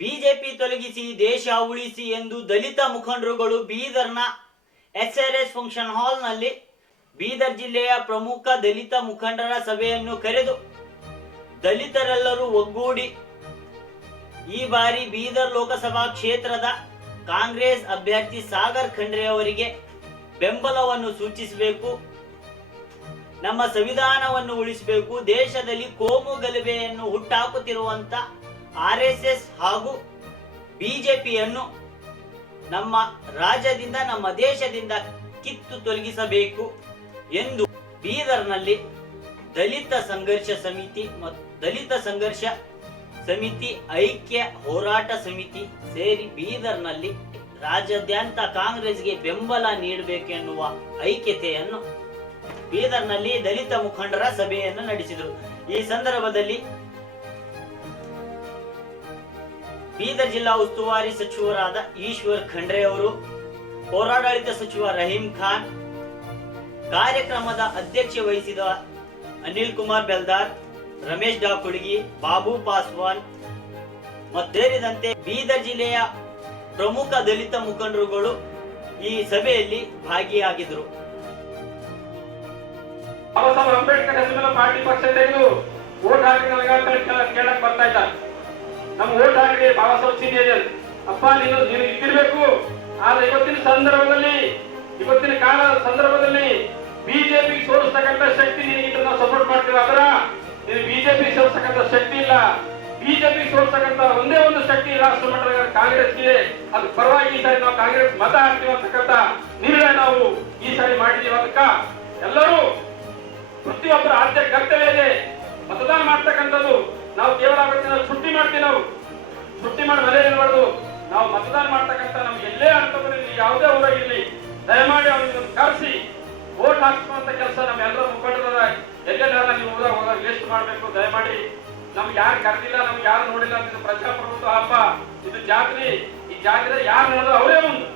BJP ತೊಲಗಿಸಿ, ದೇಶ ಉಳಿಸಿ ಎಂದು ದಲಿತ ಮುಖಂಡರುಗಳು ಬೀದರ್ನ ಎಸ್ಆರ್ಎಸ್ ಫಂಕ್ಷನ್ ಹಾಲ್ನಲ್ಲಿ ಬೀದರ್ ಜಿಲ್ಲೆಯ ಪ್ರಮುಖ ದಲಿತ ಮುಖಂಡರ ಸಭೆಯನ್ನು ಕರೆದು ದಲಿತರೆಲ್ಲರೂ ಒಗ್ಗೂಡಿ ಈ ಬಾರಿ ಬೀದರ್ ಲೋಕಸಭಾ ಕ್ಷೇತ್ರದ ಕಾಂಗ್ರೆಸ್ ಅಭ್ಯರ್ಥಿ ಸಾಗರ್ ಖಂಡ್ರೆ ಅವರಿಗೆ ಬೆಂಬಲವನ್ನು ಸೂಚಿಸಬೇಕು, ನಮ್ಮ ಸಂವಿಧಾನವನ್ನು ಉಳಿಸಬೇಕು, ದೇಶದಲ್ಲಿ ಕೋಮು ಗಲಭೆಯನ್ನು ಹುಟ್ಟಾಕುತ್ತಿರುವಂತ ಆರ್ ಎಸ್ ಎಸ್ ಹಾಗೂ ಬಿಜೆಪಿಯನ್ನು ನಮ್ಮ ರಾಜ್ಯದಿಂದ, ನಮ್ಮ ದೇಶದಿಂದ ಕಿತ್ತು ತೊಲಗಿಸಬೇಕು ಎಂದು ಬೀದರ್ನಲ್ಲಿ ದಲಿತ ಸಂಘರ್ಷ ಸಮಿತಿ ಮತ್ತು ದಲಿತ ಸಂಘರ್ಷ ಸಮಿತಿ, ಐಕ್ಯ ಹೋರಾಟ ಸಮಿತಿ ಸೇರಿ ಬೀದರ್ನಲ್ಲಿ ರಾಜ್ಯಾದ್ಯಂತ ಕಾಂಗ್ರೆಸ್ಗೆ ಬೆಂಬಲ ನೀಡಬೇಕೆನ್ನುವ ಐಕ್ಯತೆಯನ್ನು ಬೀದರ್ನಲ್ಲಿ ದಲಿತ ಮುಖಂಡರ ಸಭೆಯನ್ನು ನಡೆಸಿದರು. ಈ ಸಂದರ್ಭದಲ್ಲಿ ಬೀದರ್ ಜಿಲ್ಲಾ ಉಸ್ತುವಾರಿ ಸಚಿವರಾದ ಈಶ್ವರ್ ಖಂಡ್ರೆ ಅವರು, ಪೌರಾಡಳಿತ ಸಚಿವ ರಹೀಂ ಖಾನ್, ಕಾರ್ಯಕ್ರಮದ ಅಧ್ಯಕ್ಷತೆ ವಹಿಸಿದ ಅನಿಲ್ ಕುಮಾರ್ ಬೆಲ್ದಾರ್, ರಮೇಶ್ ಡಾಕುಳಗಿ ಬಾಬು ಪಾಸ್ವಾನ್ ಮತ್ತೇರಿದಂತೆ ಬೀದರ್ ಜಿಲ್ಲೆಯ ಪ್ರಮುಖ ದಲಿತ ಮುಖಂಡರುಗಳು ಈ ಸಭೆಯಲ್ಲಿ ಭಾಗಿಯಾಗಿದ್ದರು. ಅಂಬೇಡ್ಕರ್ ಪಾರ್ಟಿ ಪಕ್ಷ ಓಟ್ ಹಾಕಿ ಕೇಳಕ್ ಬರ್ತಾ ಇದ್ದ ನಮ್ ಓಟ್ ಆಗಿದೆ ಬಾಬಾ ಸಾಹೇಬ್ ಅಪ್ಪ, ನೀನು ನೀನು ಇದ್ದಿರ್ಬೇಕು ಆದ್ರೆ ಇವತ್ತಿನ ಸಂದರ್ಭದಲ್ಲಿ, ಇವತ್ತಿನ ಕಾಲ ಸಂದರ್ಭದಲ್ಲಿ ಬಿಜೆಪಿ ಸೋಲಿಸ್ತಕ್ಕಂಥ ಶಕ್ತಿ ನಿನಗಿದ್ರೆ ನಾವು ಸಪೋರ್ಟ್ ಮಾಡ್ತೀವಿ. ಆದ್ರ ನೀನು ಬಿಜೆಪಿ ಸೋಲಿಸ್ತಕ್ಕಂಥ ಶಕ್ತಿ ಇಲ್ಲ. ಬಿಜೆಪಿ ಸೋಲಿಸ್ತಕ್ಕಂಥ ಒಂದೇ ಒಂದು ಶಕ್ತಿ ರಾಷ್ಟ್ರ ಮಟ್ಟದ ಕಾಂಗ್ರೆಸ್ಗೆ ಅದು ಪರವಾಗಿ ಈ ಸಾರಿ ನಾವು ಕಾಂಗ್ರೆಸ್ ಮತ ಹಾಕ್ತೀವಿ ಅಂತಕ್ಕಂಥ ನಿರ್ಣಯ ನಾವು ಈ ಸಾರಿ ಮಾಡಿದೀವಿ ಅದಕ್ಕ ಎಲ್ಲರೂ ಪ್ರತಿಯೊಬ್ಬರ ಆದ್ಯ ಕರ್ತವ್ಯ ಇದೆ. ಮತದಾನ ಮಾಡ್ತಕ್ಕಂಥದ್ದು ನಾವು ಕೇವಲ ನಾವು ಚುಟ್ಟಿ ಮಾಡ್ತೀವಿ ನಾವು. ಚುಟ್ಟಿ ಮಾಡಿ ಮನೆ ಇರಬಾರ್ದು ನಾವು ಮತದಾನ ಮಾಡ್ತಕ್ಕಂಥ ನಮ್ಗೆ ಎಲ್ಲೇ ಹಂತದಲ್ಲಿ ಯಾವುದೇ ಊರಾಗಿರ್ಲಿ ದಯಮಾಡಿ ಅವ್ರಿಗೆ ಕರೆಸಿ. ಓಟ್ ಹಾಕಿಸುವಂತ ಕೆಲಸ ನಮ್ಮೆಲ್ಲರ ಮುಖಂಡರ ಎಲ್ಲೆಲ್ಲ ನೀವು ಊರಾಗ ಹೋದಾಗ ವೇಸ್ಟ್ ಮಾಡಬೇಕು, ದಯಮಾಡಿ. ನಮ್ಗೆ ಯಾರು ಕರೆದಿಲ್ಲ, ನಮ್ಗೆ ಯಾರು ನೋಡಿಲ್ಲ ಅಂತ ಪ್ರಜಾಪ್ರಭುತ್ವ ಹಬ್ಬ. ಇದು ಜಾತ್ರೆ. ಈ ಜಾತ್ರೆ ಯಾರು ನೋಡಿದ್ರು ಅವರೇ ಮುಂದೆ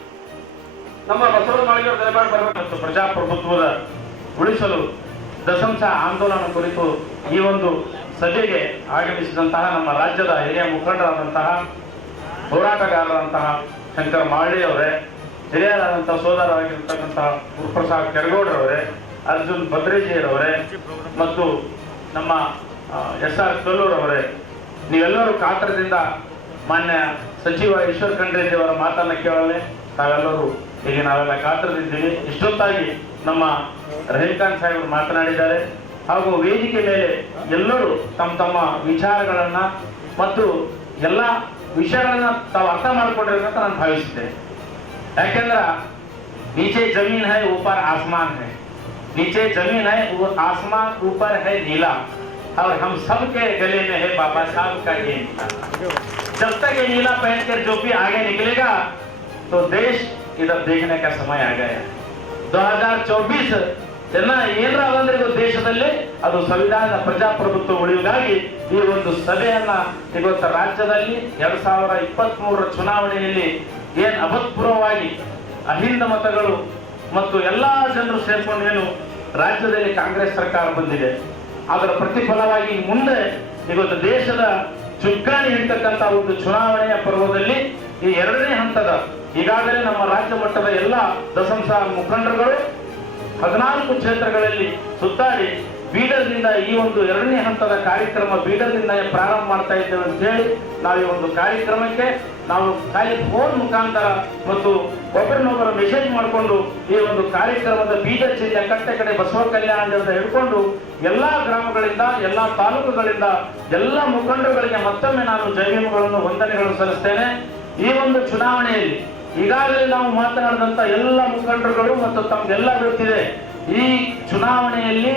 ನಮ್ಮ ಬಸವ ಮಾಳಿಗೆ ದಯಮಾಡಿ ಬರಬೇಕು. ಪ್ರಜಾಪ್ರಭುತ್ವದ ಉಳಿಸಲು ದಶಂಸ ಆಂದೋಲನ ಕುರಿತು ಈ ಒಂದು ಸಭೆಗೆ ಆಗಮಿಸಿದಂತಹ ನಮ್ಮ ರಾಜ್ಯದ ಹಿರಿಯ ಮುಖಂಡರಾದಂತಹ ಹೋರಾಟಗಾರರಂತಹ ಶಂಕರ್ ಅವರೇ ಹಿರಿಯರಾದಂತಹ ಸೋದರರಾಗಿರ್ತಕ್ಕಂತಹ ಗುರುಪ್ರಸಾದ್ ಕೆರಗೌಡರವರೇ, ಅರ್ಜುನ್ ಭದ್ರೇಜಿಯರವರೇ ಮತ್ತು ನಮ್ಮ ಎಸ್ ಆರ್ ಕೊಲ್ಲೂರವರೇ, ನೀವೆಲ್ಲರೂ ಕಾತರದಿಂದ ಮಾನ್ಯ ಸಚಿವ ಈಶ್ವರ್ ಖಂಡ್ರೆಜಿ ಮಾತನ್ನು ಕೇಳಲೆ ತಾವೆಲ್ಲರೂ ಈಗ ನಾವೆಲ್ಲ ಕಾತರದಿದ್ದೀವಿ. ಇಷ್ಟೊತ್ತಾಗಿ ನಮ್ಮ ರಹೀಂ ಖಾನ್ ಸಾಹೇಬರು ಮಾತನಾಡಿದ್ದಾರೆ. ಹಾಗೂ ವೇದಿಕೆ ಮೇಲೆ ಎಲ್ಲರೂ ತಮ್ಮ ತಮ್ಮ ವಿಚಾರಗಳನ್ನ ಮತ್ತು ಎಲ್ಲ ವಿಷಯಗಳನ್ನ ತಾವು ಅರ್ಥ ಮಾಡಿಕೊಂಡಿರೋ ಅಂತ ನಾನು ಭಾವಿಸಿದ್ದೇನೆ ಯಾಕೆಂದ್ರ नीचे जमीन है ऊपर आसमान है नीचे जमीन है वो आसमान ऊपर है नीला और हम सबके गले में है बाबा साहब का ये नीला जब तक ये नीला पहन कर जो भी आगे निकलेगा तो देश इधर देखने का समय आ गया 2024 ಎಲ್ಲ ಏನರ ಇದು ದೇಶದಲ್ಲಿ ಅದು ಸಂವಿಧಾನ ಪ್ರಜಾಪ್ರಭುತ್ವ ಉಳಿಯುವುದಾಗಿ ಈ ಒಂದು ಸಭೆಯನ್ನ ಇವತ್ತು ರಾಜ್ಯದಲ್ಲಿ ಎರಡ್ ಸಾವಿರದ ಇಪ್ಪತ್ತ್ ಮೂರರ ಚುನಾವಣೆಯಲ್ಲಿ ಏನ್ ಅಭೂತಪೂರ್ವವಾಗಿ ಅಹಿಂದ ಮತಗಳು ಮತ್ತು ಎಲ್ಲಾ ಜನರು ಸೇರ್ಕೊಂಡು ಏನು ರಾಜ್ಯದಲ್ಲಿ ಕಾಂಗ್ರೆಸ್ ಸರ್ಕಾರ ಬಂದಿದೆ. ಅದರ ಪ್ರತಿಫಲವಾಗಿ ಮುಂದೆ ಇವತ್ತು ದೇಶದ ಚುಕ್ಕಾಣಿ ಹಿಡಿತಕ್ಕಂತ ಒಂದು ಚುನಾವಣೆಯ ಪರ್ವದಲ್ಲಿ ಈ ಎರಡನೇ ಹಂತದ ಈಗಾಗಲೇ ನಮ್ಮ ರಾಜ್ಯ ಮಟ್ಟದ ಎಲ್ಲ ದಸಂಸ ಮುಖಂಡರುಗಳು ಹದಿನಾಲ್ಕು ಕ್ಷೇತ್ರಗಳಲ್ಲಿ ಸುತ್ತಾಡಿ ಬೀದರ್ನಿಂದ ಈ ಒಂದು ಎರಡನೇ ಹಂತದ ಕಾರ್ಯಕ್ರಮ ಬೀದರ್ನಿಂದ ಪ್ರಾರಂಭ ಮಾಡ್ತಾ ಇದ್ದೇವೆ ಅಂತ ಹೇಳಿ ನಾವು ಈ ಒಂದು ಕಾರ್ಯಕ್ರಮಕ್ಕೆ ನಾವು ಖಾಲಿ ಫೋನ್ ಮುಖಾಂತರ ಮತ್ತು ಒಬ್ಬರನ್ನೊಬ್ಬರು ಮೆಸೇಜ್ ಮಾಡಿಕೊಂಡು ಈ ಒಂದು ಕಾರ್ಯಕ್ರಮದ ಬೀದರ್ ಜಿಲ್ಲೆ ಕಟ್ಟೆ ಕಡೆ ಬಸವ ಕಲ್ಯಾಣದಿಂದ ಹಿಡ್ಕೊಂಡು ಎಲ್ಲಾ ಗ್ರಾಮಗಳಿಂದ, ಎಲ್ಲಾ ತಾಲೂಕುಗಳಿಂದ, ಎಲ್ಲ ಮುಖಂಡರುಗಳಿಗೆ ಮತ್ತೊಮ್ಮೆ ನಾನು ಜೈವಿಮಗಳನ್ನು ವಂದನೆಗಳನ್ನು ಸಲ್ಲಿಸ್ತೇನೆ. ಈ ಒಂದು ಚುನಾವಣೆಯಲ್ಲಿ ಈಗಾಗಲೇ ನಾವು ಮಾತನಾಡಿದಂತ ಎಲ್ಲ ಮುಖಂಡರುಗಳು ಮತ್ತು ತಮ್ಗೆಲ್ಲ ಗೊತ್ತಿದೆ, ಈ ಚುನಾವಣೆಯಲ್ಲಿ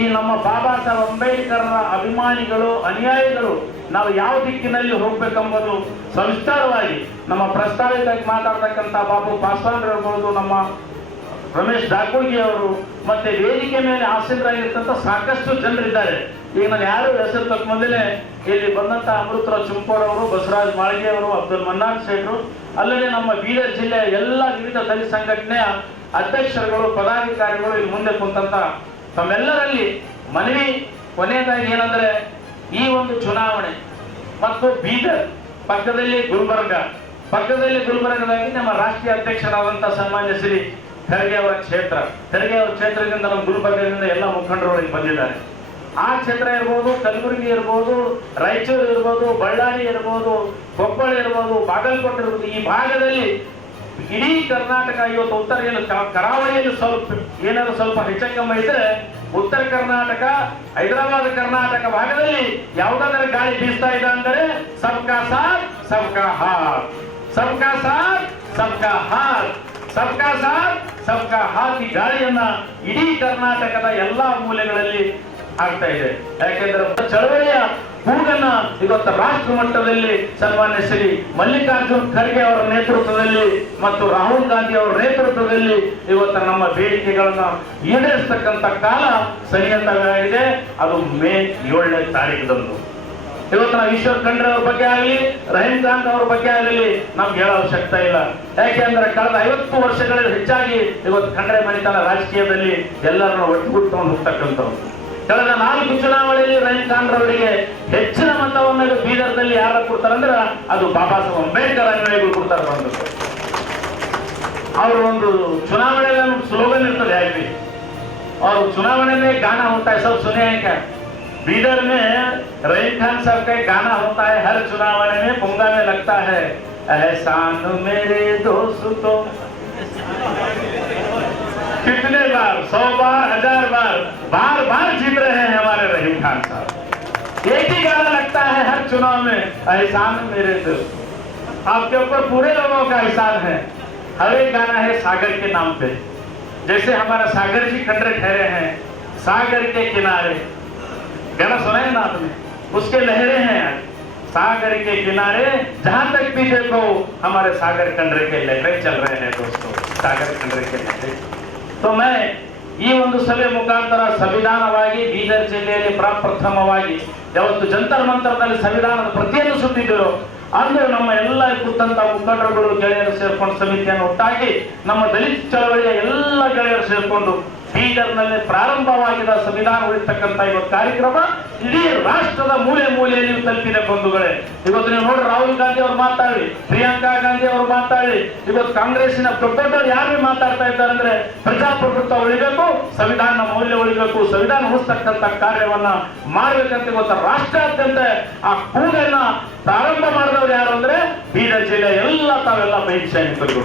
ಈ ನಮ್ಮ ಬಾಬಾ ಸಾಹೇಬ್ ಅಂಬೇಡ್ಕರ್ನ ಅಭಿಮಾನಿಗಳು, ಅನುಯಾಯಿಗಳು ನಾವು ಯಾವ ದಿಕ್ಕಿನಲ್ಲಿ ಹೋಗ್ಬೇಕೆಂಬುದು ಸವಿಸ್ತಾರವಾಗಿ ನಮ್ಮ ಪ್ರಸ್ತಾವಿತವಾಗಿ ಮಾತಾಡ್ತಕ್ಕಂಥ ಬಾಬು ಪಾಸ್ವಾನ್ ಇರ್ಬೋದು ನಮ್ಮ ರಮೇಶ್ ದಾಕೋಗಿ ಅವರು ಮತ್ತೆ ವೇದಿಕೆ ಮೇಲೆ ಆಸೀನರಾಗಿರ್ತಕ್ಕಂಥ ಸಾಕಷ್ಟು ಜನರಿದ್ದಾರೆ. ಈಗ ಯಾರು ಹೆಸರು ತಕ್ಕ ಮೊದಲೇ ಇಲ್ಲಿ ಬಂದಂತ ಅಮೃತರಾವ್ ಚುಂಕೋಡ್ ಅವರು, ಬಸವರಾಜ್ ಮಾಳ್ಗೆ ಅವರು, ಅಬ್ದುಲ್ ಮನ್ನಾನ್ ಸೇಟ್ರು ಅಲ್ಲದೆ ನಮ್ಮ ಬೀದರ್ ಜಿಲ್ಲೆಯ ಎಲ್ಲ ವಿವಿಧ ದಲಿತ ಸಂಘಟನೆಯ ಅಧ್ಯಕ್ಷರುಗಳು, ಪದಾಧಿಕಾರಿಗಳು ಇಲ್ಲಿ ಮುಂದೆ ಕುಂತಂತ ತಮ್ಮೆಲ್ಲರಲ್ಲಿ ಮನವಿ ಕೊನೆಯದಾಗಿ ಏನಂದ್ರೆ ಈ ಒಂದು ಚುನಾವಣೆ ಮತ್ತು ಬೀದರ್ ಪಕ್ಕದಲ್ಲಿ ಗುಲ್ಬರ್ಗ. ಪಕ್ಕದಲ್ಲಿ ಗುಲ್ಬರ್ಗದಲ್ಲಿ ನಮ್ಮ ರಾಷ್ಟ್ರೀಯ ಅಧ್ಯಕ್ಷರಾದಂತಹ ಸನ್ಮಾನ್ಯ ಶ್ರೀ ಖರ್ಗೆ ಅವರ ಕ್ಷೇತ್ರ. ಖರ್ಗೆ ಅವರ ಕ್ಷೇತ್ರದಿಂದ ನಮ್ಮ ಗುಲ್ಬರ್ಗದಿಂದ ಎಲ್ಲ ಮುಖಂಡರು ಬಂದಿದ್ದಾರೆ. ಆ ಕ್ಷೇತ್ರ ಇರ್ಬೋದು, ಕಲಬುರಗಿ ಇರ್ಬೋದು, ರಾಯಚೂರು ಇರ್ಬೋದು, ಬಳ್ಳಾರಿ ಇರ್ಬೋದು, ಕೊಪ್ಪಳ ಇರ್ಬೋದು, ಬಾಗಲಕೋಟೆ ಇರ್ಬೋದು, ಈ ಭಾಗದಲ್ಲಿ ಇಡೀ ಕರ್ನಾಟಕ ಇವತ್ತು ಉತ್ತರ ಏನು ಕರಾವಳಿಯಲ್ಲಿ ಸ್ವಲ್ಪ ಏನಾದ್ರು ಸ್ವಲ್ಪ ಹೆಚ್ಚಕಮ್ಮ ಇದ್ರೆ ಉತ್ತರ ಕರ್ನಾಟಕ, ಹೈದರಾಬಾದ್ ಕರ್ನಾಟಕ ಭಾಗದಲ್ಲಿ ಯಾವ್ದಾದ್ರೂ ಗಾಳಿ ಬೀಸ್ತಾ ಇದೆ ಅಂದರೆ ಸಬ್ಕಾ ಸಾಥ್, ಸಬ್ಕಾ ಹಾತ್ ಸಬ್ಕಾ ಸಾಥ್, ಸಬ್ಕಾ ಹಾತ್ ಸಬ್ಕಾ ಸಾಥ್, ಸಬ್ಕಾ ಹಾತ್ ಈ ಗಾಳಿಯನ್ನ ಇಡೀ ಕರ್ನಾಟಕದ ಎಲ್ಲಾ ಮೂಲೆಗಳಲ್ಲಿ ಆಗ್ತಾ ಇದೆ. ಯಾಕೆಂದ್ರೆ ಚಳವಳಿಯ ಕೂಗನ್ನ ಇವತ್ತು ರಾಷ್ಟ್ರ ಮಟ್ಟದಲ್ಲಿ ಸನ್ಮಾನ್ಯ ಶ್ರೀ ಮಲ್ಲಿಕಾರ್ಜುನ್ ಖರ್ಗೆ ಅವರ ನೇತೃತ್ವದಲ್ಲಿ ಮತ್ತು ರಾಹುಲ್ ಗಾಂಧಿ ಅವರ ನೇತೃತ್ವದಲ್ಲಿ ಇವತ್ತು ನಮ್ಮ ಬೇಡಿಕೆಗಳನ್ನ ಈಡೇರಿಸತಕ್ಕಂತ ಕಾಲ ಸರಿಯಂತಾಗಿದೆ ಅದು ಮೇ ಏಳನೇ ತಾರೀಕದಂದು ಇವತ್ತು ನಾವು ಈಶ್ವರ್ ಖಂಡ್ರೆ ಅವ್ರ ಬಗ್ಗೆ ಆಗಲಿ, ರಹೀಂ ಖಾನ್ ಅವ್ರ ಬಗ್ಗೆ ಆಗಲಿ ನಮ್ಗೆ ಹೇಳೋ ಅವಶ್ಯಕತೆ ಇಲ್ಲ. ಯಾಕೆಂದ್ರೆ ಕಳೆದ ಐವತ್ತು ವರ್ಷಗಳಲ್ಲಿ ಹೆಚ್ಚಾಗಿ ಇವತ್ತು ಖಂಡ್ರೆ ಮನೆತನ ರಾಜಕೀಯದಲ್ಲಿ ಎಲ್ಲರನ್ನ ಒಟ್ಟುಗೂಡ್ಕೊಂಡು ಹೋಗ್ತಕ್ಕಂಥವ್ರು. ಕಳೆದ ನಾಲ್ಕು ಚುನಾವಣೆಯಲ್ಲಿ ರಹೀಂ ಖಾನ್ ರವರಿಗೆ ಹೆಚ್ಚಿನ ಮತವನ್ನು ಬೀದರ್ದಲ್ಲಿ ಯಾರು ಕೊಡ್ತಾರಂದ್ರೆ ಅದು ಬಾಬಾ ಸಾಹೇಬ್ ಅಂಬೇಡ್ಕರ್ ಅನ್ವಯಗಳು ಕೊಡ್ತಾರೆ ಬಂದು ಅವರು ಒಂದು ಚುನಾವಣೆಯಲ್ಲಿ ಒಂದು ಸ್ಲೋಗನ್ ಇರ್ತದೆ ಯಾಕೆ और चुनाव में गाना होता है सब सुने हैं क्या बीदर में रहीम खान साहब का एक गाना होता है हर चुनावणे में पुंगा में लगता है एहसान मेरे दोस्तों कितने बार? सौ बार, हज़ार बार? बार बार जीत रहे हैं हमारे रहीम खान साहब। एक ही गाना लगता है हर चुनाव में, एहसान मेरे दोस्त आपके ऊपर पूरे लोगों का एहसान है। हर एक गाना है सागर के नाम पे। जैसे हमारा सागर जी खंडरे ठहरे हैं, सागर के किनारे। गाना सुना है ना आपने? उसके लहरे हैं आज। सागर के किनारे, जहाँ तक भी देखो, हमारे सागर खंडरे के लहरे चल रहे हैं दोस्तों। सागर खंडरे के लहरे। मैं ಈ ಒಂದು ಸಭೆ ಮುಖಾಂತರ ಸಂವಿಧಾನವಾಗಿ ಬೀದರ್ ಜಿಲ್ಲೆಯಲ್ಲಿ ಪ್ರಪ್ರಥಮವಾಗಿ ಯಾವತ್ತು ಜಂತರ್ ಮಂತ್ರದಲ್ಲಿ ಸಂವಿಧಾನದ ಪ್ರತಿಯನ್ನು ಸುತ್ತಿದ್ದರು ಅಂದು ನಮ್ಮ ಎಲ್ಲ ಕುರಿತಂತ ಮುಖಂಡರುಗಳು ಗೆಳೆಯರು ಸೇರ್ಕೊಂಡು ಸಮಿತಿಯನ್ನು ಒಟ್ಟಾಗಿ ನಮ್ಮ ದಲಿತ ಚಳವಳಿಯ ಎಲ್ಲ ಗೆಳೆಯರು ಸೇರ್ಕೊಂಡು ಬೀದರ್ನಲ್ಲಿ ಪ್ರಾರಂಭವಾಗಿದ ಸಂವಿಧಾನ ಉಳಿತಕ್ಕಂತ ಇವತ್ತು ಕಾರ್ಯಕ್ರಮ ಇಡೀ ರಾಷ್ಟ್ರದ ಮೂಲೆ ಮೂಲೆಯಲ್ಲಿ ತಲುಪಿದೆ ಬಂಧುಗಳೇ. ಇವತ್ತು ನೀವು ನೋಡಿ ರಾಹುಲ್ ಗಾಂಧಿ ಅವರು ಮಾತಾಡಿ, ಪ್ರಿಯಾಂಕಾ ಗಾಂಧಿ ಅವರು ಮಾತಾಡಿ, ಇವತ್ತು ಕಾಂಗ್ರೆಸ್ನ ದೊಡ್ಡ ದೊಡ್ಡ ಯಾರು ಮಾತಾಡ್ತಾ ಇದ್ದಾರೆ ಅಂದ್ರೆ ಪ್ರಜಾಪ್ರಭುತ್ವ ಉಳಿಬೇಕು, ಸಂವಿಧಾನ ಮೌಲ್ಯ ಉಳಿಬೇಕು, ಸಂವಿಧಾನ ಉಳಿಸ್ತಕ್ಕಂತ ಕಾರ್ಯವನ್ನ ಮಾಡಬೇಕಂತ ಇವತ್ತು ರಾಷ್ಟ್ರಾದ್ಯಂತ ಆ ಕೂಗನ್ನ ಪ್ರಾರಂಭ ಮಾಡಿದವರು ಯಾರು ಅಂದ್ರೆ ಬೀದರ್ ಜಿಲ್ಲೆ ಎಲ್ಲ ತಾವೆಲ್ಲ ಸೈನಿಕರು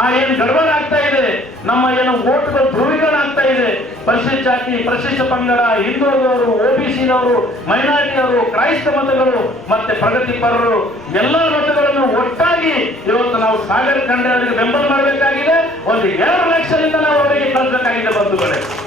ಆ ಏನು ಗಡಬಡ ಆಗ್ತಾ ಇದೆ. ನಮ್ಮ ಏನು ಓಟ್ಗಳು ಧ್ರುವೀಕರಣ ಇದೆ. ಪರಿಶಿಷ್ಟ ಜಾತಿ ಪರಿಶಿಷ್ಟ ಪಂಗಡ, ಹಿಂದುಳಿದವರು ಸಿನವರು, ಮೈನಾರಿಟಿಯವರು, ಕ್ರೈಸ್ತ ಮತಗಳು, ಮತ್ತೆ ಪ್ರಗತಿಪರರು, ಎಲ್ಲ ಮತಗಳನ್ನು ಒಟ್ಟಾಗಿ ಇವತ್ತು ನಾವು ಸಾಗರ ಕಂಡ ಬೆಂಬಲ ಮಾಡಬೇಕಾಗಿದೆ. ಒಂದು ಎರಡು ಲಕ್ಷದಿಂದ ನಾವು ಅವರಿಗೆ ಕಳಿಸಬೇಕಾಗಿದೆ ಬಂಧುಗಳೇ.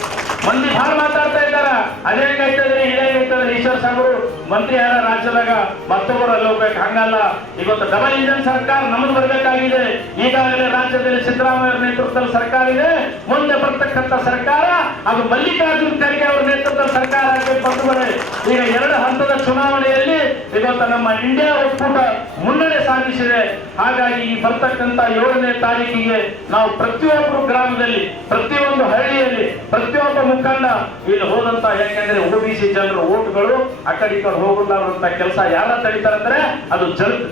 ಮಂದಿ ಬಹಳ ಮಾತಾಡ್ತಾ ಇದ್ದಾರ. ಅದೇ ಕೈತದ್ರಿ ಇದೇ ಕೈತದ್ರಿ ಈಶ್ವರ್ ಸಾಗರು ಮಂತ್ರಿ ಯಾರ ರಾಜ್ಯದಾಗ ಮತ್ತೊಬ್ಬರು ಅಲ್ಲಿ ಹೋಗ್ಬೇಕು. ಹಂಗಲ್ಲ. ಇವತ್ತು ಡಬಲ್ ಇಂಜನ್ ಸರ್ಕಾರ ನಮ್ದು ಬರ್ಬೇಕಾಗಿದೆ. ಈಗಾಗಲೇ ರಾಜ್ಯದಲ್ಲಿ ಸಿದ್ದರಾಮಯ್ಯ ನೇತೃತ್ವದ ಸರ್ಕಾರ ಇದೆ. ಮುಂದೆ ಬರ್ತಕ್ಕಂಥ ಸರ್ಕಾರ ಅದು ಮಲ್ಲಿಕಾರ್ಜುನ್ ಖರ್ಗೆ ಅವರ ನೇತೃತ್ವದ ಸರ್ಕಾರ ಬಂಧುಗಳೇ ಈಗ ಎರಡು ಹಂತದ ಚುನಾವಣೆಯಲ್ಲಿ ಇವತ್ತು ನಮ್ಮ ಇಂಡಿಯಾ ಒಕ್ಕೂಟ ಮುನ್ನಡೆ ಸಾಧಿಸಿದೆ. ಹಾಗಾಗಿ ಈ ಬರ್ತಕ್ಕಂತ ಏಳನೇ ತಾರೀಕಿಗೆ ನಾವು ಪ್ರತಿಯೊಬ್ಬರು ಗ್ರಾಮದಲ್ಲಿ, ಪ್ರತಿಯೊಂದು ಹಳ್ಳಿಯಲ್ಲಿ, ಪ್ರತಿಯೊಬ್ಬ ಮುಖಂಡ ಇಲ್ಲಿ ಹೋದಂತ ಯಾಕೆಂದ್ರೆ ಒಬಿಸಿ ಜನರ ಓಟ್ಗಳು ಆ ಕಡೆ ಈ ಹೋಗಲಾರಂತ ಕೆಲಸ ಯಾರ ತಡಿತಾರಂದ್ರೆ ಅದು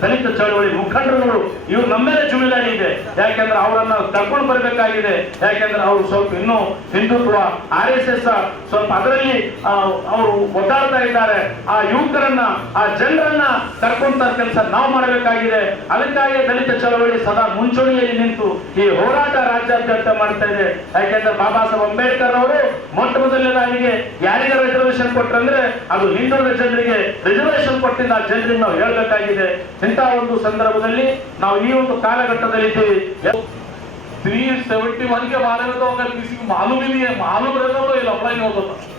ದಲಿತ ಚಳವಳಿ ಮುಖಂಡರುಗಳು. ಇವ್ರು ನಮ್ಮೇಲೆ ಮೇಲೆ ಜವಾಬ್ದಾರಿ ಇದೆ. ಯಾಕೆಂದ್ರೆ ಅವರನ್ನ ಕರ್ಕೊಂಡು ಬರಬೇಕಾಗಿದೆ. ಯಾಕೆಂದ್ರೆ ಅವರು ಸ್ವಲ್ಪ ಇನ್ನೂ ಹಿಂದುತ್ವ ಆರ್ ಎಸ್ ಎಸ್ ಸ್ವಲ್ಪ ಅದರಲ್ಲಿ ಅವರು ಒದ್ದಾಡ್ತಾ ಇದ್ದಾರೆ ಆ ಯುವಕರನ್ನ ಆ ಜನರನ್ನ ಕರ್ಕೊಂತ ಕೆಲಸ ನಾವು ಮಾಡಬೇಕಾಗಿದೆ ಅದಕ್ಕಾಗಿ ದಲಿತ ಚಳವಳಿ ಸದಾ ಮುಂಚೂಣಿಯಲ್ಲಿ ನಿಂತು ಈ ಹೋರಾಟ ರಾಜ್ಯಾದ್ಯಂತ ಮಾಡ್ತಾ ಇದೆ ಯಾಕೆಂದ್ರೆ ಬಾಬಾ ಸಾಹೇಬ್ ಅಂಬೇಡ್ಕರ್ ಅವರು ಮೊಟ್ಟ ಮೊದಲನೇದಾಗಿಗೆ ಯಾರಿಗೆ ರಿಸರ್ವೇಶನ್ ಕೊಟ್ರಂದ್ರೆ ಅದು ಹಿಂದುಳಿದ ಜನರಿಗೆ ರಿಸರ್ವೇಶನ್ ಕೊಟ್ಟಿದ್ದ ಆ ಜನರಿಗೆ ನಾವು ಹೇಳ್ಬೇಕಾಗಿದೆ ಇಂತಹ ಒಂದು ಸಂದರ್ಭದಲ್ಲಿ ನಾವು ಈ ಒಂದು ಕಾಲಘಟ್ಟದಲ್ಲಿ ಇದ್ದೀವಿ थ्री सेवेंटी वन के बारे में तो अगर किसी को मालूम ही नहीं है मालूम रहता तो ये लफड़ा ही नहीं होता था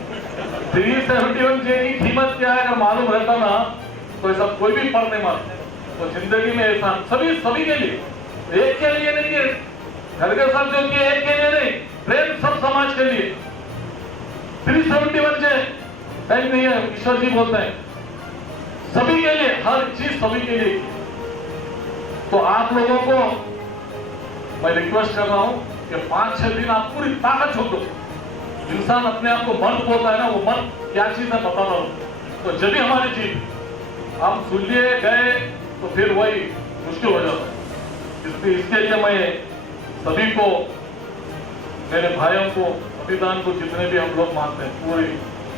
थ्री सेवेंटी वन जे की कीमत क्या है? अगर मालूम रहता ना तो ऐसा कोई भी नहीं मारता तो ज़िंदगी में ऐसा सभी सभी के लिए, एक के लिए नहीं है। खड़गे साहब जो कि एक के लिए नहीं, प्रेम सब समाज के लिए। थ्री सेवेंटी वन टाइम नहीं है, ईश्वर जी बोलते हैं। सभी के लिए, हर चीज़ सभी के लिए। तो आप लोगों को मैं रिक्वेस्ट कर रहा हूँ कि पाँच छह दिन आप पूरी ताकत छोड़ दो। इंसान अपने आप को मर्द बोलता है ना वो मर्द क्या चीज है बताना हो तो जब भी हमारी जीत हम सुन लिए गए तो फिर वही मुश्किल हो जाता है इसलिए इसके लिए मैं सभी को मेरे भाइयों को संविधान को जितने भी हम लोग मानते हैं पूरी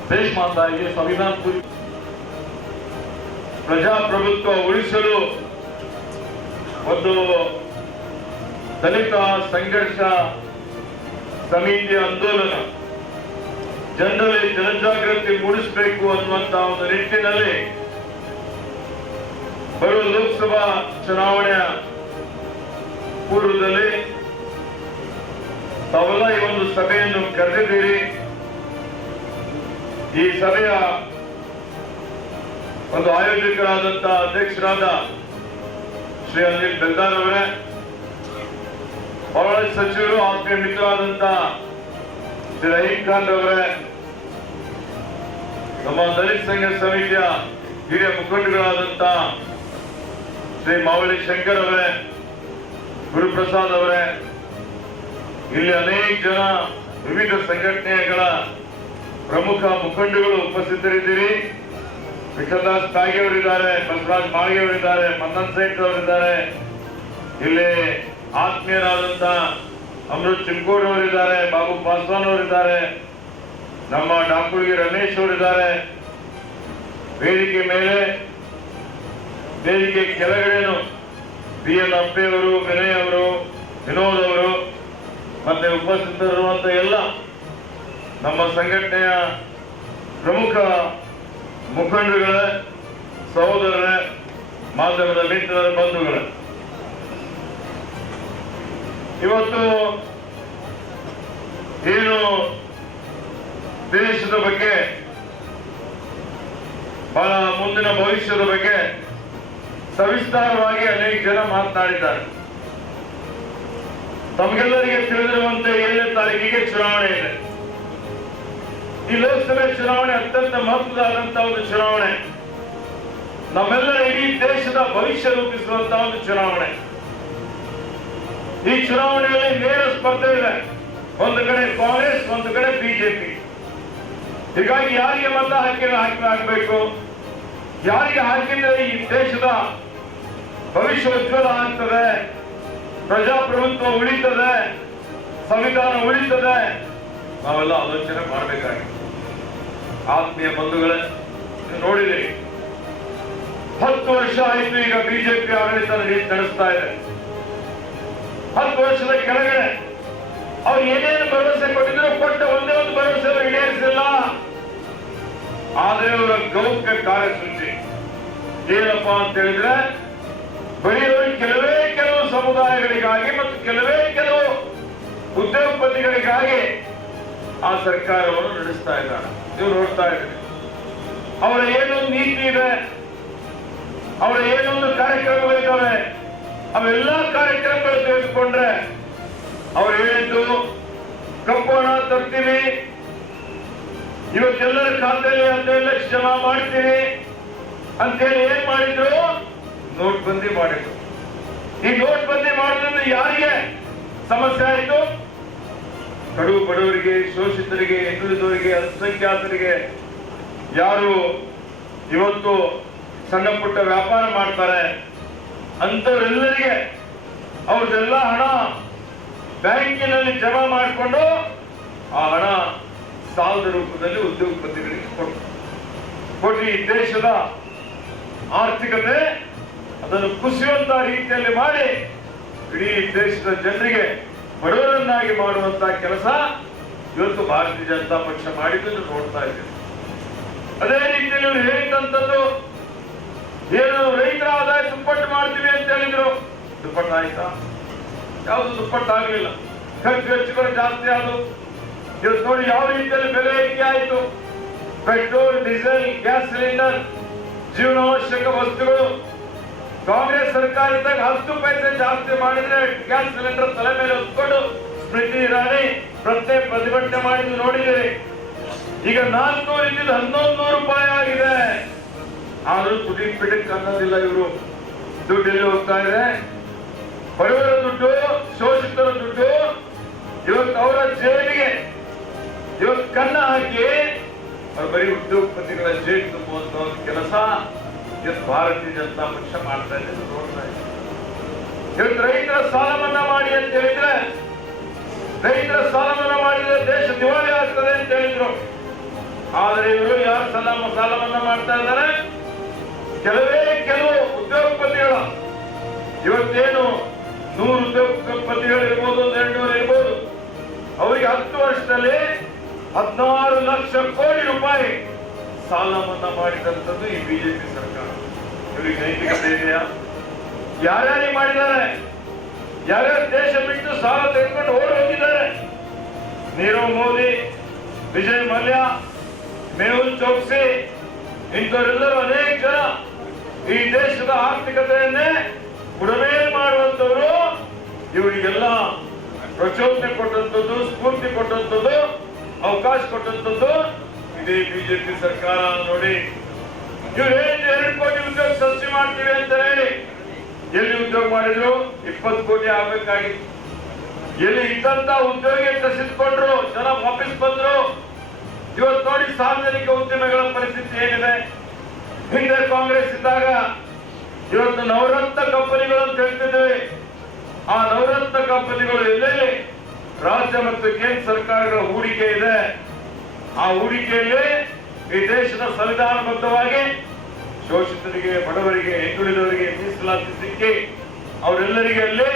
देश मानता है ये संविधान पूरी ಪ್ರಜಾಪ್ರಭುತ್ವ ಉಳಿಸಲು ಒಂದು ದಲಿತ ಸಂಘರ್ಷ ಸಮಿತಿ ಆಂದೋಲನ ಜನರಲ್ಲಿ ಜನಜಾಗೃತಿ ಮೂಡಿಸಬೇಕು ಅನ್ನುವಂತ ಒಂದು ನಿಟ್ಟಿನಲ್ಲಿ ಬರುವ ಲೋಕಸಭಾ ಚುನಾವಣೆಯ ಪೂರ್ವದಲ್ಲಿ ತಾವೆಲ್ಲ ಈ ಒಂದು ಸಭೆಯನ್ನು ಕರೆದಿದ್ದೀರಿ. ಈ ಸಭೆಯ ಒಂದು ಆಯೋಜಕರಾದಂತ ಅಧ್ಯಕ್ಷರಾದ ಶ್ರೀ ಅನಿಲ್ ಬೆಲ್ದಾರ್ ಅವರೇ ಬಹಳ ಸಚಿವರು ಆತ್ಮೀಯ ಮಿತ್ರರಾದಂತ ಶ್ರೀ ಖಾನ್ ಅವರೇ, ನಮ್ಮ ದಲಿತ ಸಂಘ ಸಮಿತಿಯ ಹಿರಿಯ ಮುಖಂಡಗಳಾದಂತ ಶ್ರೀ ಮಾವಳಿ ಶಂಕರ್ ಅವರೇ, ಗುರುಪ್ರಸಾದ್ ಅವರೇ, ಇಲ್ಲಿ ಅನೇಕ ಜನ ವಿವಿಧ ಸಂಘಟನೆಗಳ ಪ್ರಮುಖ ಮುಖಂಡಗಳು ಉಪಸ್ಥಿತರಿದ್ದೀರಿ. ವಿಠಲದಾಸ್ ತಾಗಿ ಅವರಿದ್ದಾರೆ, ಬಸವರಾಜ್ ಮಾಳಿಗೆ ಅವರಿದ್ದಾರೆ, ಮನ್ನನ್ ಸೇಠ್ ಅವರಿದ್ದಾರೆ. ಇಲ್ಲಿ ಆತ್ಮೀಯರಾದಂತ ಅಮೃತ್ ಚಿಲ್ಕೋಡ್ ಅವರಿದ್ದಾರೆ ಬಾಬು ಪಾಸ್ವಾನ್ ಅವರಿದ್ದಾರೆ ನಮ್ಮ ಡಾಕ್ಟರ್ಗೆ ರಮೇಶ್ ಅವರಿದ್ದಾರೆ. ವೇದಿಕೆ ಮೇಲೆ, ವೇದಿಕೆ ಕೆಳಗಡೆನು ಬಿ ಎಲ್ ಅವರು, ವಿನಯ್ ಅವರು, ವಿನೋದ್ ಅವರು, ಮತ್ತೆ ಉಪಸ್ಥಿತರಿರುವಂತ ಎಲ್ಲ ನಮ್ಮ ಸಂಘಟನೆಯ ಪ್ರಮುಖ ಮುಖಂಡರುಗಳ, ಸಹೋದರರ, ಮಾಧ್ಯಮದ ಮಿತ್ರರ ಬಂಧುಗಳ. ಇವತ್ತು ಏನು ದೇಶದ ಬಗ್ಗೆ ಬಹಳ ಮುಂದಿನ ಭವಿಷ್ಯದ ಬಗ್ಗೆ ಸವಿಸ್ತಾರವಾಗಿ ಅನೇಕ ಜನ ಮಾತನಾಡಿದ್ದಾರೆ. ತಮಗೆಲ್ಲರಿಗೆ ತಿಳಿದಿರುವಂತೆ ಏಳನೇ ತಾರೀಕಿಗೆ ಚುನಾವಣೆ ಇದೆ. ಈ ಲೋಕಸಭೆ ಚುನಾವಣೆ ಅತ್ಯಂತ ಮಹತ್ವದಾದಂತಹ ಒಂದು ಚುನಾವಣೆ. ನಮ್ಮೆಲ್ಲರ ಇಡೀ ದೇಶದ ಭವಿಷ್ಯ ರೂಪಿಸುವಂತಹ ಒಂದು ಚುನಾವಣೆ. ಈ ಚುನಾವಣೆಯಲ್ಲಿ ನೇರ ಸ್ಪರ್ಧೆ ಇದೆ. ಒಂದು ಕಡೆ ಕಾಂಗ್ರೆಸ್, ಒಂದು ಕಡೆ ಬಿಜೆಪಿ. ಹೀಗಾಗಿ ಯಾರಿಗೆ ಮತ ಹಾಕಿ ಹಾಕಿ ಹಾಕಬೇಕು? ಯಾರಿಗೆ ಹಾಕಿದ್ರೆ ಈ ದೇಶದ ಭವಿಷ್ಯ ಉಜ್ವಲ ಆಗ್ತದೆ? ಪ್ರಜಾಪ್ರಭುತ್ವ ಉಳಿತದೆ? ಸಂವಿಧಾನ ಉಳಿತದೆ? ನಾವೆಲ್ಲ ಆಲೋಚನೆ ಮಾಡಬೇಕಾಗಿದೆ. ಆತ್ಮೀಯ ಬಂಧುಗಳೇ ನೋಡಿದೆ ಹತ್ತು ವರ್ಷ ಆಯ್ತು ಈಗ ಬಿಜೆಪಿ ಆಡಳಿತ ನಡೆ- ನಡೆಸ್ತಾ ಇದೆ. ಹತ್ತು ವರ್ಷದ ಕೆಳಗಡೆ ಅವ್ರು ಏನೇನು ಭರವಸೆ ಕೊಟ್ಟಿದ್ರು ಕೊಟ್ಟ ಒಂದೇ ಒಂದು ಭರವಸೆ ಅವರು ಈಡೇರಿಸಿಲ್ಲ. ಆದ್ರೆ ಅವರ ಗೌಪ್ಯ ಕಾರ್ಯಸೂಚಿ ಏನಪ್ಪ ಅಂತ ಹೇಳಿದ್ರೆ, ಬರೀ ಕೆಲವೇ ಕೆಲವು ಸಮುದಾಯಗಳಿಗಾಗಿ ಮತ್ತು ಕೆಲವೇ ಕೆಲವು ಉದ್ಯೋಗಪತಿಗಳಿಗಾಗಿ ಆ ಸರ್ಕಾರವನ್ನು ನಡೆಸ್ತಾ ಇದ್ದಾರೆ. ನೀವು ನೋಡ್ತಾ ಇದ್ದೀರಿ. ಅವರ ಏನೊಂದು ನೀತಿ ಇದೆ, ಅವರ ಏನೊಂದು ಕಾರ್ಯಕ್ರಮಗಳಿದ್ದಾವೆ ಅವೆಲ್ಲ ಕಾರ್ಯಕ್ರಮಗಳು ತೆಗೆದುಕೊಂಡ್ರೆ ಅವ್ರು ಹೇಳಿದ್ದು, ಕಪ್ಪು ತರ್ತೀನಿ, ಇವತ್ತೆಲ್ಲರ ಖಾತೆಯಲ್ಲಿ ಹದಿನೈದು ಲಕ್ಷ ಜಮಾ ಮಾಡ್ತೀವಿ ಅಂತೇಳಿ ಏನ್ ಮಾಡಿದ್ರು? ನೋಟ್ ಬಂದಿ ಮಾಡಿದ್ರು. ಈ ನೋಟ್ ಬಂದಿ ಮಾಡೋದ್ರಿಂದ ಯಾರಿಗೆ ಸಮಸ್ಯೆ ಆಯಿತು? ಕಡು ಬಡವರಿಗೆ, ಶೋಷಿತರಿಗೆ ಹಿಂದುಳಿದವರಿಗೆ ಅಲ್ಪಸಂಖ್ಯಾತರಿಗೆ. ಯಾರು ಇವತ್ತು ಸಣ್ಣ ಪುಟ್ಟ ವ್ಯಾಪಾರ ಮಾಡ್ತಾರೆ? ಅಂತವರೆಲ್ಲರಿಗೆ ಅವ್ರದ್ದೆಲ್ಲ ಹಣ ಬ್ಯಾಂಕಿನಲ್ಲಿ ಜಮಾ ಮಾಡಿಕೊಂಡು ಆ ಹಣ ಸಾಲದ ರೂಪದಲ್ಲಿ ಉದ್ಯೋಗಪತಿಗಳಿಗೆ ಕೊಟ್ಟು ಕೊಟ್ಟು ದೇಶದ ಆರ್ಥಿಕತೆ ಅದನ್ನು ಕುಸಿಯುವಂತ ರೀತಿಯಲ್ಲಿ ಮಾಡಿ ಇಡೀ ದೇಶದ ಜನರಿಗೆ ಬಡವರನ್ನಾಗಿ ಮಾಡುವಂತ ಕೆಲಸ ಇವತ್ತು ಭಾರತೀಯ ಜನತಾ ಪಕ್ಷ ಮಾಡಿದ್ದನ್ನು ನೋಡ್ತಾ ಇದ್ದೇವೆ. ಅದೇ ರೀತಿಯಲ್ಲಿ ಹೇಳಿದಂಥದ್ದು ಏನು ರೈತರ ಆದಾಯ ದುಪ್ಪಟ್ಟು ಮಾಡ್ತೀವಿ ಅಂತ ಹೇಳಿದ್ರು. ದುಪ್ಪಟ್ಟು ಆಯ್ತಾ? ಯಾವುದು ದುಪ್ಪಟ್ಟು ಆಗಲಿಲ್ಲ ಖರ್ಚು ವೆಚ್ಚಗಳು ಜಾಸ್ತಿ ಆದವು. ಇವತ್ತು ನೋಡಿ ಯಾವ ರೀತಿಯಲ್ಲಿ ಬೆಲೆ ಏರಿಕೆ ಆಯಿತು. ಪೆಟ್ರೋಲ್, ಡೀಸೆಲ್, ಗ್ಯಾಸ್ ಸಿಲಿಂಡರ್, ಜೀವನಾವಶ್ಯಕ ವಸ್ತುಗಳು. ಕಾಂಗ್ರೆಸ್ ಸರ್ಕಾರ ಇದ್ದಾಗ ಹತ್ತು ಪೈಸೆ ಜಾಸ್ತಿ ಮಾಡಿದ್ರೆ ಗ್ಯಾಸ್ ಸಿಲಿಂಡರ್ ತಲೆ ಮೇಲೆ ಹೊತ್ಕೊಂಡು ಸ್ಮೃತಿ ಇರಾನಿ ಪ್ರತ್ಯೇಕ ಪ್ರತಿಭಟನೆ ಮಾಡಿದ್ದು ನೋಡಿದ್ದೀರಿ. ಈಗ ನಾಲ್ಕು ಹನ್ನೊಂದು ನೂರು ರೂಪಾಯಿ ಆಗಿದೆ. ಆದ್ರೂ ತುದಿ ಪಿಡಕ್ ಅನ್ನೋದಿಲ್ಲ ಇವರು. ದುಡ್ಡು ಎಲ್ಲಿ ಹೋಗ್ತಾ ಇದೆ? ಬಡವರ ದುಡ್ಡು, ಶೋಷಿತರ ದುಡ್ಡು. ಇವತ್ತು ಅವರ ಜೇಬಿಗೆ ಇವತ್ತು ಕನ್ನ ಹಾಕಿ, ಅವ್ರು ಬರೀ ಉದ್ಯೋಗಪತಿಗಳ ಜೇಬು ತುಂಬುವಂತ ಒಂದು ಕೆಲಸ ಇವತ್ತು ಭಾರತೀಯ ಜನತಾ ಪಕ್ಷ ಮಾಡ್ತಾ ಇದೆ ನೋಡ್ತಾ ಇದೆ. ಇವತ್ತು ರೈತರ ಸಾಲ ಮನ್ನಾ ಮಾಡಿ ಅಂತ ಹೇಳಿದ್ರೆ, ರೈತರ ಸಾಲ ಮನ್ನಾ ಮಾಡಿದ್ರೆ ದೇಶ ದಿವಾಳಿ ಆಗ್ತದೆ ಅಂತ ಹೇಳಿದ್ರು. ಆದ್ರೆ ಇವರು ಯಾರು ಸಾಲ ಸಾಲ ಮನ್ನಾ ಮಾಡ್ತಾ ಇದ್ದಾರೆ? ಕೆಲವೇ ಕೆಲವು ಉದ್ಯೋಗಪತಿಗಳ ಇವತ್ತೇನು ನೂರು ಉದ್ಯೋಗಪತಿಗಳು ಇರ್ಬೋದು, ಒಂದು ಎರಡ್ನೂರು ಇರ್ಬೋದು, ಅವರಿಗೆ ಹತ್ತು ವರ್ಷದಲ್ಲಿ ಹದಿನಾರು ಲಕ್ಷ ಕೋಟಿ ರೂಪಾಯಿ ಸಾಲ ಮನ್ನಾ ಮಾಡಿದಂಥದ್ದು ಈ ಬಿಜೆಪಿ ಸರ್ಕಾರ. ಇವರಿಗೆ ನೈತಿಕತೆ ಇದೆಯಾ? ಯಾರ್ಯಾರಿಗೆ ಮಾಡಿದ್ದಾರೆ? ಯಾರ್ಯಾರು ದೇಶ ಬಿಟ್ಟು ಸಾಲ ತೆಗೆದುಕೊಂಡು ಓಡಿ ಹೋಗಿದ್ದಾರೆ? ನೀರವ್ ಮೋದಿ, ವಿಜಯ್ ಮಲ್ಯ, ಮೇಹುಲ್ ಚೌಕ್ಸಿ, ಇಂಥವರೆಲ್ಲರೂ ಅನೇಕ ಜನ ಈ ದೇಶದ ಆರ್ಥಿಕತೆಯನ್ನೇ ಬುಡಮೇಲು ಮಾಡುವಂತವರು ಇವರಿಗೆಲ್ಲ ಪ್ರಚೋದನೆ ಕೊಟ್ಟಂತದ್ದು ಸ್ಫೂರ್ತಿ ಕೊಟ್ಟಂತದ್ದು ಅವಕಾಶ ಕೊಟ್ಟಂತದ್ದು ಇದೇ ಬಿಜೆಪಿ ಸರ್ಕಾರ ನೋಡಿ. ಇವ್ರು ಏನ್ ಎರಡು ಕೋಟಿ ಉದ್ಯೋಗ ಸೃಷ್ಟಿ ಮಾಡ್ತೀವಿ ಅಂತ ಹೇಳಿ ಎಲ್ಲಿ ಉದ್ಯೋಗ ಮಾಡಿದ್ರು ಇಪ್ಪತ್ತು ಕೋಟಿ ಆಗ್ಬೇಕಾಗಿತ್ತು ಎಲ್ಲಿ ಇದ್ದಂತ ಉದ್ಯೋಗ ಕಸಿದ್ಕೊಂಡ್ರು ಜನ ವಾಪಸ್ ಬಂದ್ರು. ಇವತ್ತು ನೋಡಿ ಸಾರ್ವಜನಿಕ ಉದ್ಯಮಗಳ ಪರಿಸ್ಥಿತಿ ಏನಿದೆ? ಹಿಂದೆ ಕಾಂಗ್ರೆಸ್ ಇದ್ದಾಗ ಇವತ್ತು ನವರತ್ನ ಕಂಪನಿಗಳು ಅಂತ ಆ ನವರತ್ನ ಕಂಪನಿಗಳು ಎಲ್ಲೆಲ್ಲಿ ರಾಜ್ಯ ಮತ್ತು ಕೇಂದ್ರ ಸರ್ಕಾರಗಳ ಹೂಡಿಕೆ ಇದೆ, ಆ ಹೂಡಿಕೆಯಲ್ಲಿ ಈ ದೇಶದ ಸಂವಿಧಾನಬದ್ಧವಾಗಿ ಶೋಷಿತರಿಗೆ, ಬಡವರಿಗೆ, ಹಿಂದುಳಿದವರಿಗೆ ಮೀಸಲಾತಿ ಸಿಕ್ಕಿ ಅವರೆಲ್ಲರಿಗೆ ಅಲ್ಲಿ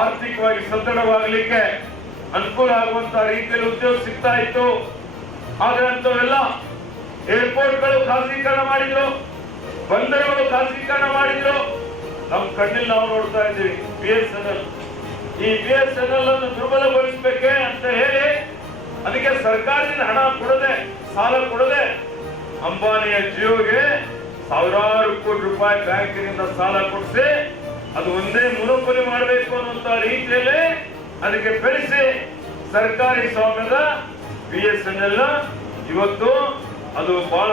ಆರ್ಥಿಕವಾಗಿ ಸದೃಢವಾಗಲಿಕ್ಕೆ ಅನುಕೂಲ ಆಗುವಂತಹ ರೀತಿಯಲ್ಲಿ ಉದ್ಯೋಗ ಸಿಗ್ತಾ ಇತ್ತು. ಆದ್ರೆ ಅಂತವೆಲ್ಲ ಏರ್ಪೋರ್ಟ್ಗಳು ಖಾಸಗೀಕರಣ ಮಾಡಿದ್ರು, ಬಂದರುಗಳು ಖಾಸಗೀಕರಣ ಮಾಡಿದ್ರು. ನಮ್ ಕಣ್ಣಿಲ್ ನಾವು ನೋಡ್ತಾ ಇದ್ದೀವಿ ಬಿ ಎಸ್ ಎನ್ ಎಲ್ ಈ ಬಿ ಎಸ್ ಎನ್ ಎಲ್ ಅನ್ನು ದುರ್ಬಲಗೊಳಿಸಬೇಕೆ ಅಂತ ಹೇಳಿ ಅದಕ್ಕೆ ಸರ್ಕಾರದಿಂದ ಹಣ ಕೊಡದೆ, ಸಾಲ ಕೊಡದೆ ಅಂಬಾನಿಯ ಜಿಯೋಗೆ ಸಾವಿರಾರು ಕೋಟಿ ರೂಪಾಯಿ ಬ್ಯಾಂಕಿನಿಂದ ಸಾಲ ಕೊಡಿಸಿ ಅದು ಒಂದೇ ಮುನೋಪಲಿ ಮಾಡಬೇಕು ಅನ್ನುವಂತ ರೀತಿಯಲ್ಲಿ ಅದಕ್ಕೆ ಬೆಳೆಸಿ ಸರ್ಕಾರಿ ಸ್ವಾಮ್ಯದ ಬಿ ಎಸ್ ಎನ್ ಎಲ್ ಇವತ್ತು ಅದು ಬಹಳ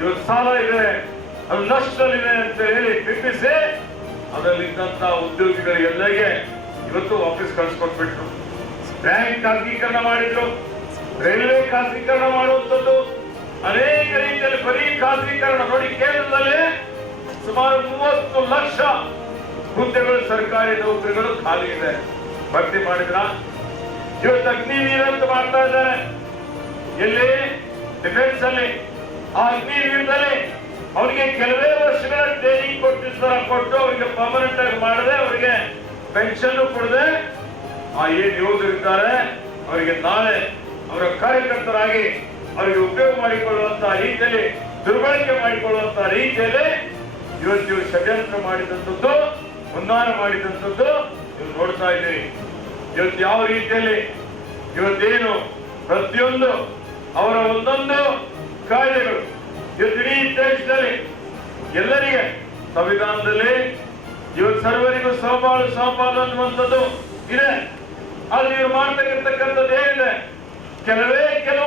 ಇವತ್ತು ಸಾಲ ಇದೆ ಅದು ನಷ್ಟದಲ್ಲಿದೆ ಅಂತ ಹೇಳಿ ಬಿಂಬಿಸಿ ಅದರಲ್ಲಿದ್ದಂತ ಉದ್ಯೋಗಿಗಳಿಗೆಲ್ಲರಿಗೆ ಇವತ್ತು ವಾಪಸ್ ಕಳಿಸ್ಕೊಟ್ಬಿಟ್ರು. ಬ್ಯಾಂಕ್ ಖಾಸಗೀಕರಣ ಮಾಡಿದ್ರು. ರೈಲ್ವೆ ಖಾಸಗೀಕರಣ ಮಾಡುವಂಥದ್ದು. ಅನೇಕ ರೀತಿಯಲ್ಲಿ ಬರೀ ಖಾಸಗೀಕರಣ ನೋಡಿ ಕೇಂದ್ರದಲ್ಲಿ ಸುಮಾರು ಮೂವತ್ತು ಲಕ್ಷ ಹುದ್ದೆಗಳು, ಸರ್ಕಾರಿ ನೌಕರಿಗಳು ಖಾಲಿ ಇದೆ. ಭರ್ತಿ ಮಾಡಿದ್ರ? ಇವತ್ತು ಅಗ್ನಿವೀರ ಅಂತ ಮಾಡ್ತಾ ಇದ್ದಾರೆ. ಎಲ್ಲಿ? ಡಿಫೆನ್ಸ್ ಅಲ್ಲಿ, ಆ ಅಗ್ನಿವೀರದಲ್ಲಿ ಅವರಿಗೆ ಕೆಲವೇ ವರ್ಷಗಳ ಟ್ರೈನಿಂಗ್ ಕೊಟ್ಟಿರ್ತಾರ ಕೊಟ್ಟು ಅವರಿಗೆ ಪರ್ಮನೆಂಟ್ ಆಗಿ ಮಾಡದೆ ಅವರಿಗೆ ಪೆನ್ಷನ್ ಕೊಡದೆ ಆ ಏನ್ ಯೋಧರಿದ್ದಾರೆ ಅವರಿಗೆ ನಾಳೆ ಅವರ ಕಾರ್ಯಕರ್ತರಾಗಿ ಅವರಿಗೆ ಉಪಯೋಗ ಮಾಡಿಕೊಳ್ಳುವಂತ ರೀತಿಯಲ್ಲಿ ದುರ್ಬಳಕೆ ಮಾಡಿಕೊಳ್ಳುವಂತ ರೀತಿಯಲ್ಲಿ ಇವತ್ತು ಷಡ್ಯಂತ್ರ ಮಾಡಿದಂಥದ್ದು ಹೊಂದಾಣ ಮಾಡಿದಂಥದ್ದು ನೀವು ನೋಡ್ತಾ ಇದ್ದೀರಿ. ಇವತ್ತು ಯಾವ ರೀತಿಯಲ್ಲಿ ಇವತ್ತೇನು ಪ್ರತಿಯೊಂದು ಅವರ ಒಂದೊಂದು ಕಾಯ್ದೆಗಳು ಇವತ್ತು ದೇಶದಲ್ಲಿ ಎಲ್ಲರಿಗೆ ಸಂವಿಧಾನದಲ್ಲಿ ಇವತ್ತು ಸರ್ವರಿಗೂ ಸಮಪಾಲು ಸಮಪಾಲು ಅನ್ನುವಂಥದ್ದು ಇದೆ. ಆದ್ರೆ ಇವ್ರು ಮಾಡ್ತಕ್ಕಂಥದ್ದು ಏನಿದೆ? ಕೆಲವೇ ಕೆಲವು